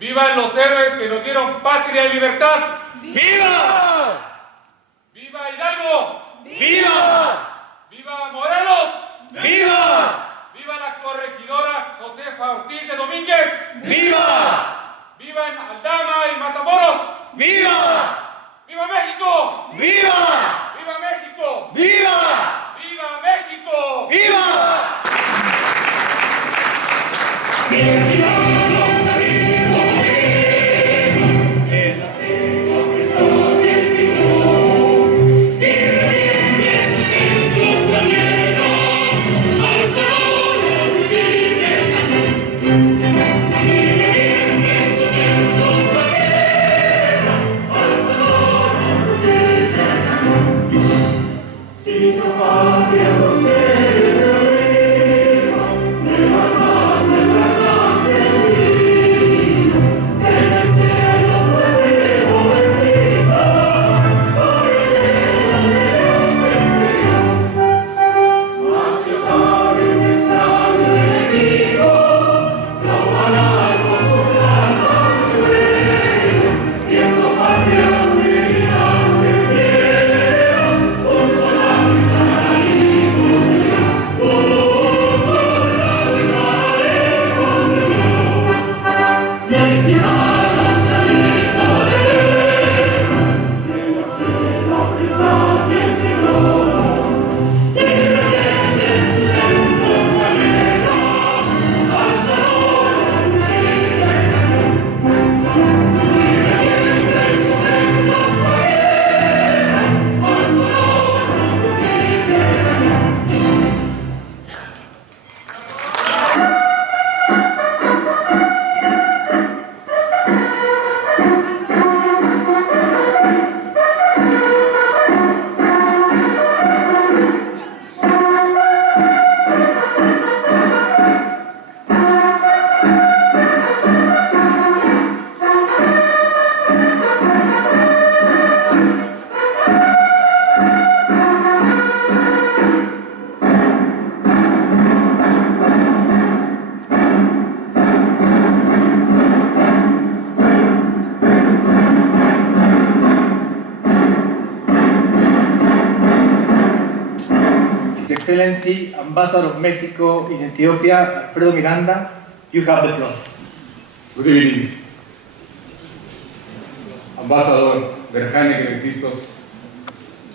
¡Vivan los héroes que nos dieron patria y libertad! ¡Viva! ¡Viva Hidalgo! ¡Viva! ¡Viva Morelos! ¡Viva! ¡Viva la corregidora Josefa Ortiz de Domínguez! ¡Viva! ¡Vivan Aldama y Matamoros! ¡Viva! ¡Viva México! ¡Viva! ¡Viva México! ¡Viva! ¡Viva México! ¡Viva! His Excellency, Ambassador of Mexico in Ethiopia, Alfredo Miranda, you have the floor. Good evening. Ambassador Berhane Christos,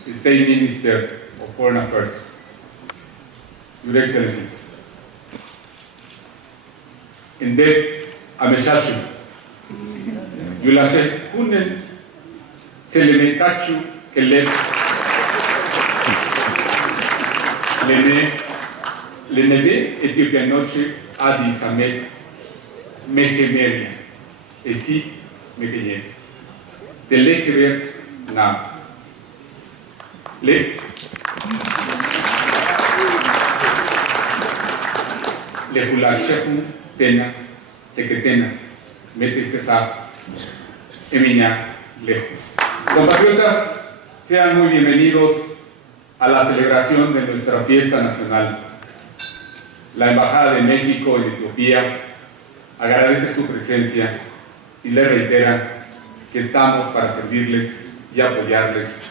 State Minister of Foreign Affairs, Your Excellencies, Indeed, Ameshachu, Yulache Hunen, Selemetachu, Kelep, Lenebe, Ethiopian Noche, Adi Samet, Mekemeria, Esi, Mekenyet, Telekever, Na, Le Lehulachehu, Tena, Secretena, Mete Cesar, Emiña, Lejo. Compatriotas, sean muy bienvenidos a la celebración de nuestra fiesta nacional. La Embajada de México en Etiopía agradece su presencia y les reitera que estamos para servirles y apoyarles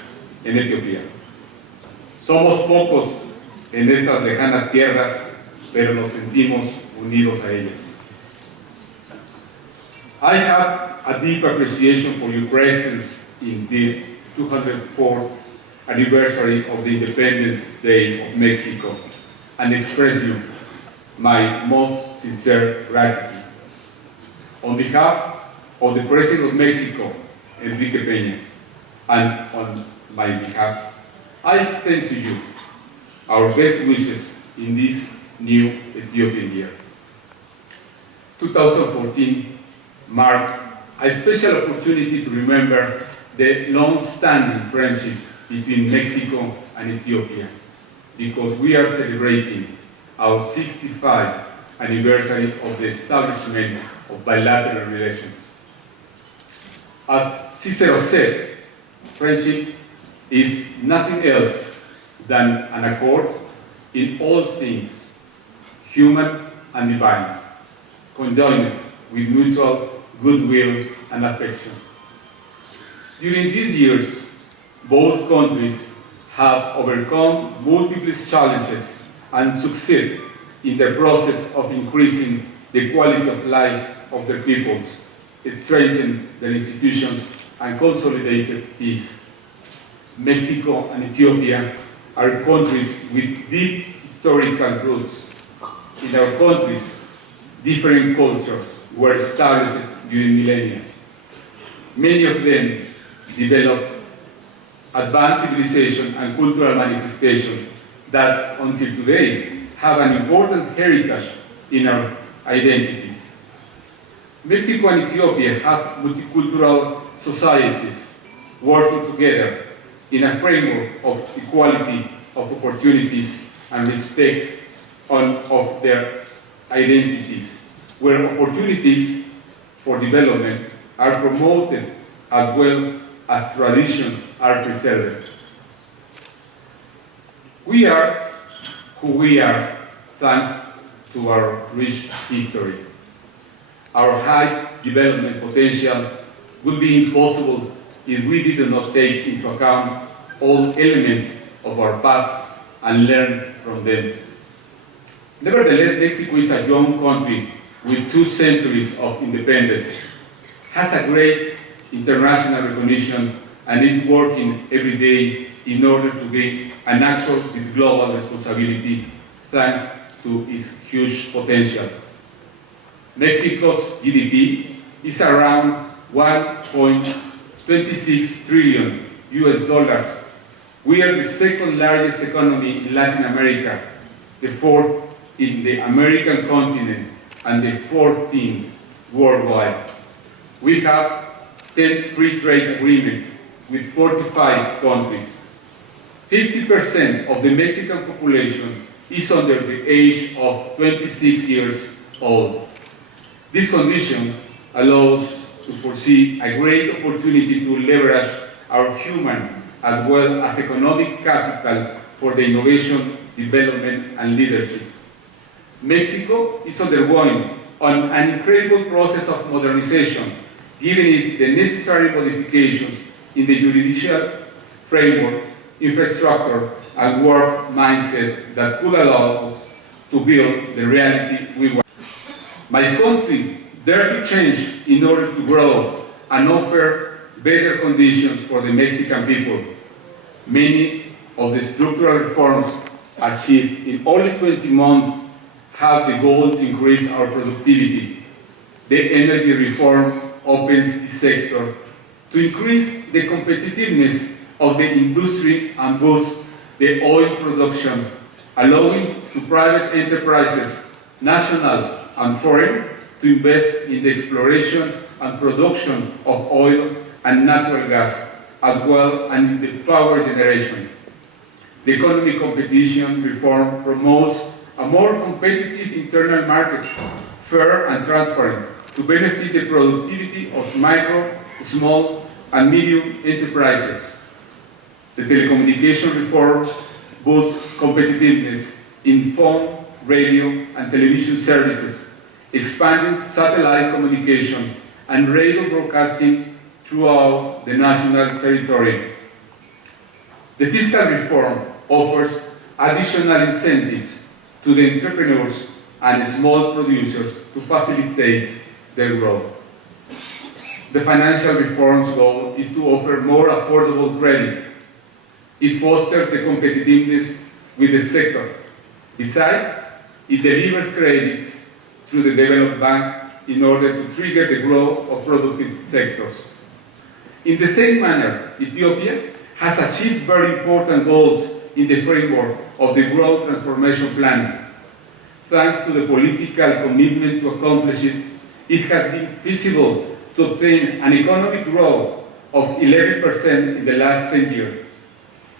en Etiopía. Somos pocos en estas lejanas tierras, pero nos sentimos unidos a ellas. I have a deep appreciation for your presence in the 204th anniversary of the Independence Day of Mexico and express you my most sincere gratitude. On behalf of the President of Mexico, Enrique Peña, and on my behalf, I extend to you our best wishes in this new Ethiopian year. 2014 marks a special opportunity to remember the long-standing friendship between Mexico and Ethiopia, because we are celebrating our 65th anniversary of the establishment of bilateral relations. As Cicero said, friendship is nothing else than an accord in all things, human and divine, conjoined with mutual goodwill, and affection. During these years, both countries have overcome multiple challenges and succeed in the process of increasing the quality of life of their peoples, strengthen their institutions, and consolidated peace. Mexico and Ethiopia are countries with deep historical roots. In our countries, different cultures were established during millennia. Many of them developed advanced civilization and cultural manifestations that, until today, have an important heritage in our identities. Mexico and Ethiopia have multicultural societies working together in a framework of equality of opportunities and respect of their identities, where opportunities for development are promoted as well as traditions are preserved. We are who we are thanks to our rich history. Our high development potential would be impossible if we did not take into account all elements of our past and learn from them. Nevertheless, Mexico is a young country with 2 centuries of independence, has a great international recognition, and is working every day in order to be an actor with global responsibility thanks to its huge potential. Mexico's GDP is around 1.26 trillion US dollars. We are the second largest economy in Latin America, the 4th in the American continent, and the 14th worldwide. We have 10 free trade agreements with 45 countries. 50% of the Mexican population is under the age of 26 years old. This condition allows to foresee a great opportunity to leverage our human as well as economic capital for the innovation, development, and leadership. Mexico is undergoing an incredible process of modernization, giving it the necessary modifications in the judicial framework, infrastructure, and work mindset that could allow us to build the reality we want. My country dared to change in order to grow and offer better conditions for the Mexican people. Many of the structural reforms achieved in only 20 months have the goal to increase our productivity. The energy reform opens the sector to increase the competitiveness of the industry and boost the oil production, allowing to private enterprises, national and foreign, to invest in the exploration and production of oil and natural gas, as well as in the power generation. The economic competition reform promotes a more competitive internal market, fair and transparent, to benefit the productivity of micro, small, and medium enterprises. The telecommunication reform boosts competitiveness in phone, radio, and television services, expanding satellite communication and radio broadcasting throughout the national territory. The fiscal reform offers additional incentives to the entrepreneurs and small producers to facilitate their growth. The financial reform's goal is to offer more affordable credit. It fosters the competitiveness with the sector. Besides, it delivers credits through the Development Bank in order to trigger the growth of productive sectors. In the same manner, Ethiopia has achieved very important goals in the framework of the Growth Transformation Plan. Thanks to the political commitment to accomplish it, it has been feasible to obtain an economic growth of 11% in the last 10 years,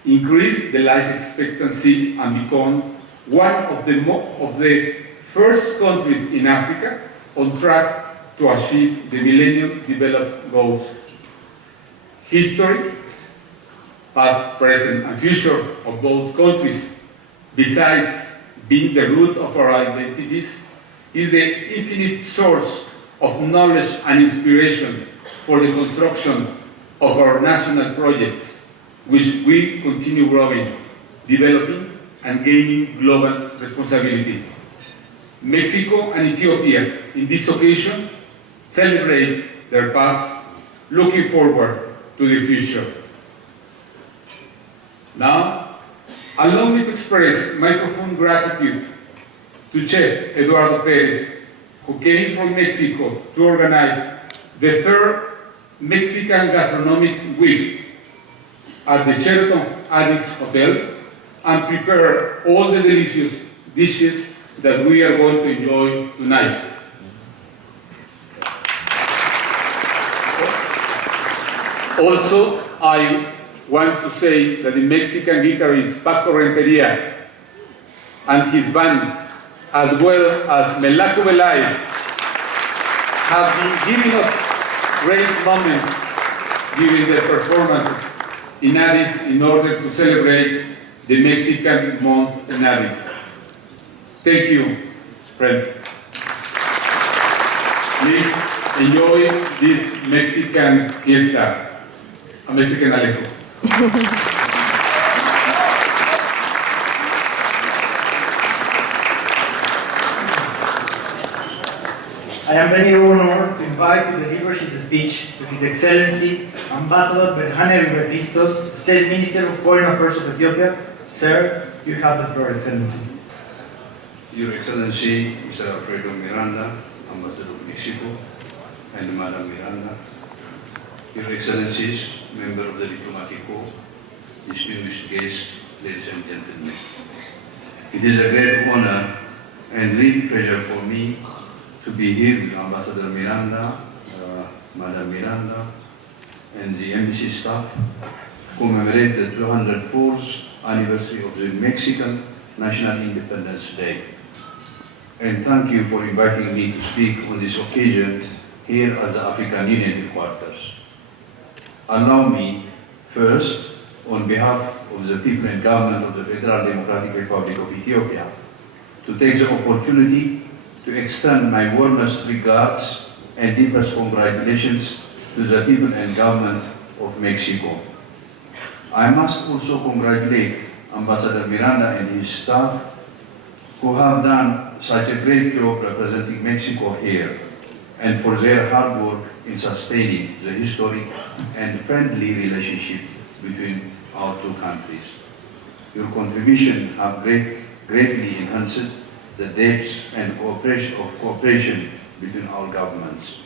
increase the life expectancy, and become one of the first countries in Africa on track to achieve the Millennium Development Goals. History, past, present, and future of both countries, besides being the root of our identities, is the infinite source of knowledge and inspiration for the construction of our national projects, which we continue growing, developing, and gaining global responsibility. Mexico and Ethiopia, in this occasion, celebrate their past, looking forward to the future. Now, allow me to express my profound gratitude to Chef Eduardo Perez, who came from Mexico to organize the third Mexican Gastronomic Week at the Sheraton Addis Hotel and prepare all the delicious dishes that we are going to enjoy tonight. Also, I want to say that the Mexican guitarist Paco Renteria and his band, as well as Melaco Belay, have been giving us great moments during their performances in Addis in order to celebrate the Mexican month in Addis. Thank you, friends. Please enjoy this Mexican fiesta, a Mexican Alejo. I am very honored to invite to deliver his speech to His Excellency Ambassador Berhane Rebistos, State Minister of Foreign Affairs of Ethiopia. Sir, you have the floor, Excellency. Your Excellency, Mr. Alfredo Miranda, Ambassador of Mexico, and Madam Miranda, Your Excellencies, Member of the Diplomatic Corps, distinguished guests, ladies and gentlemen. It is a great honor and real pleasure for me to be here with Ambassador Miranda, Madam Miranda, and the embassy staff to commemorate the 204th anniversary of the Mexican National Independence Day. And thank you for inviting me to speak on this occasion here at the African Union headquarters. Allow me, first, on behalf of the people and government of the Federal Democratic Republic of Ethiopia, to take the opportunity to extend my warmest regards and deepest congratulations to the people and government of Mexico. I must also congratulate Ambassador Miranda and his staff, who have done such a great job representing Mexico here, and for their hard work in sustaining the historic and friendly relationship between our two countries. Your contribution have greatly enhanced the depth and cooperation between our governments.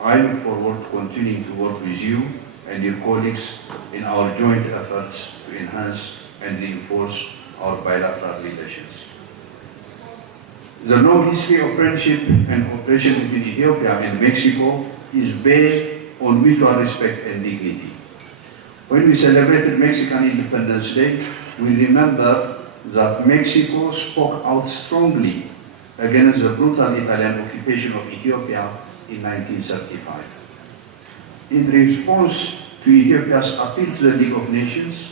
I look forward to continuing to work with you and your colleagues in our joint efforts to enhance and reinforce our bilateral relations. The long history of friendship and cooperation between Ethiopia and Mexico is based on mutual respect and dignity. When we celebrated Mexican Independence Day, we remember that Mexico spoke out strongly against the brutal Italian occupation of Ethiopia in 1935. In response to Ethiopia's appeal to the League of Nations,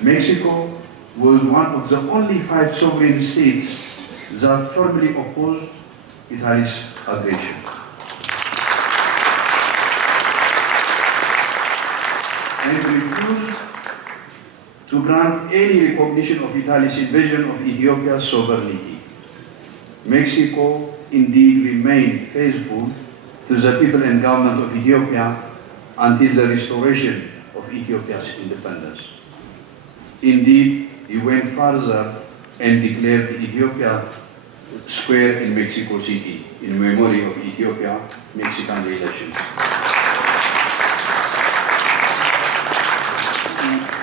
Mexico was one of the only 5 sovereign states that firmly opposed Italy's aggression. And refused to grant any recognition of Italy's invasion of Ethiopia's sovereignty. Mexico indeed remained faithful to the people and government of Ethiopia until the restoration of Ethiopia's independence. Indeed, he went further and declared Ethiopia Square in Mexico City in memory of Ethiopia-Mexican relations.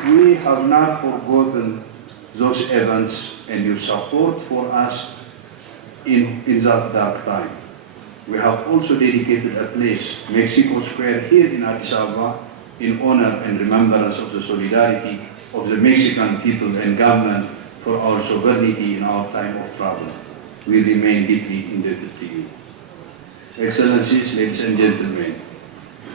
We have not forgotten those events and your support for us in that dark time. We have also dedicated a place, Mexico Square, here in Addis Ababa, in honor and remembrance of the solidarity of the Mexican people and government for our sovereignty in our time of trouble. We remain deeply indebted to you. Excellencies, ladies and gentlemen,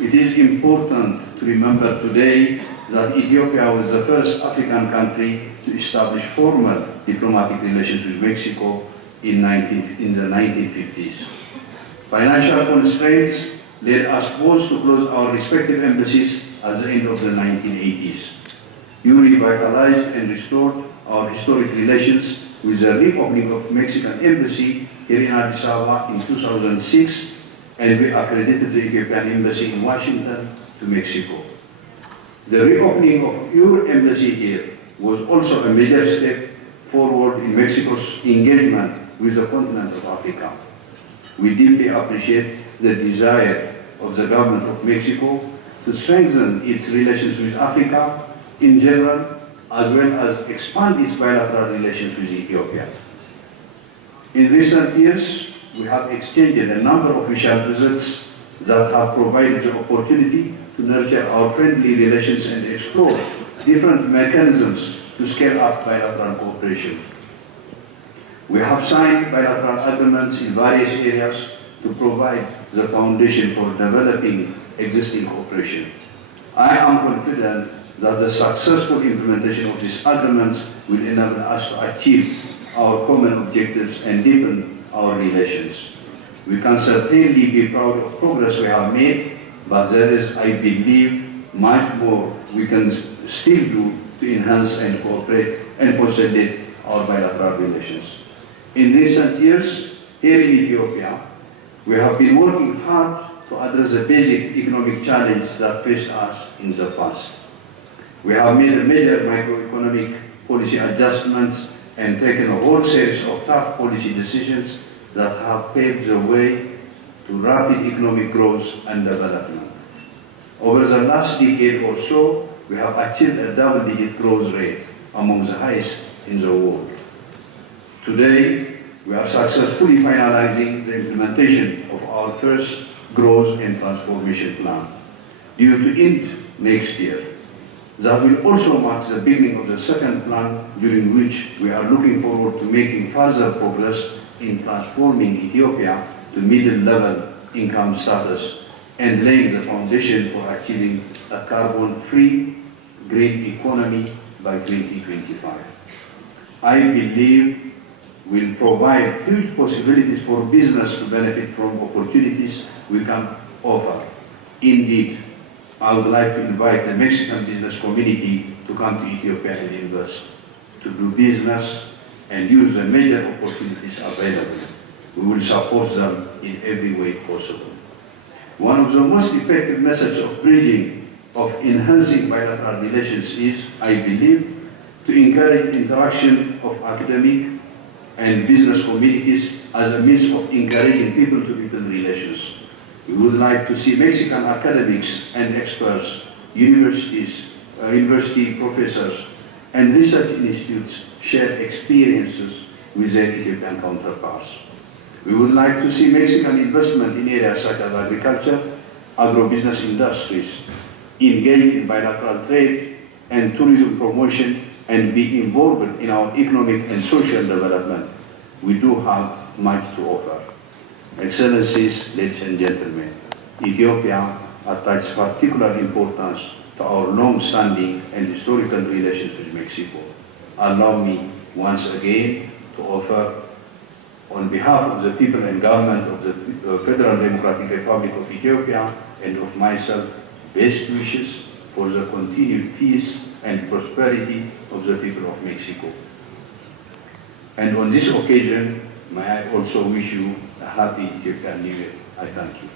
it is important to remember today that Ethiopia was the first African country to establish formal diplomatic relations with Mexico in the 1950s. Financial constraints led us both to close our respective embassies at the end of the 1980s. You revitalized and restored our historic relations with the reopening of Mexican embassy here in Addis Ababa in 2006, and we accredited the Ethiopian embassy in Washington to Mexico. The reopening of your embassy here was also a major step forward in Mexico's engagement with the continent of Africa. We deeply appreciate the desire of the government of Mexico to strengthen its relations with Africa in general, as well as expand its bilateral relations with Ethiopia. In recent years, we have exchanged a number of official visits that have provided the opportunity to nurture our friendly relations and explore different mechanisms to scale up bilateral cooperation. We have signed bilateral agreements in various areas to provide the foundation for developing existing cooperation. I am confident that the successful implementation of these agreements will enable us to achieve our common objectives and deepen our relations. We can certainly be proud of progress we have made, but there is, I believe, much more we can still do to enhance and cooperate and consolidate our bilateral relations. In recent years, here in Ethiopia, we have been working hard to address the basic economic challenges that faced us in the past. We have made a major macroeconomic policy adjustments and taken a whole series of tough policy decisions that have paved the way to rapid economic growth and development. Over the last decade or so, we have achieved a double-digit growth rate, among the highest in the world. Today, we are successfully finalizing the implementation of our first growth and transformation plan, due to end next year. That will also mark the beginning of the second plan, during which we are looking forward to making further progress in transforming Ethiopia to middle-level income status and laying the foundation for achieving a carbon-free green economy by 2025. I believe will provide huge possibilities for business to benefit from opportunities we can offer. Indeed, I would like to invite the Mexican business community to come to Ethiopia and invest, to do business and use the major opportunities available. We will support them in every way possible. One of the most effective methods of bridging, of enhancing bilateral relations is, I believe, to encourage interaction of academic and business communities as a means of encouraging people-to-people relations. We would like to see Mexican academics and experts, university professors, and research institutes share experiences with their Ethiopian counterparts. We would like to see Mexican investment in areas such as agriculture, agro-business industries, engage in bilateral trade and tourism promotion, and be involved in our economic and social development. We do have much to offer. Excellencies, ladies and gentlemen, Ethiopia attaches particular importance to our long-standing and historical relations with Mexico. Allow me once again to offer, on behalf of the people and government of the Federal Democratic Republic of Ethiopia and of myself, best wishes for the continued peace and prosperity of the people of Mexico. And on this occasion, may I also wish you a happy Ethiopian New Year. I thank you.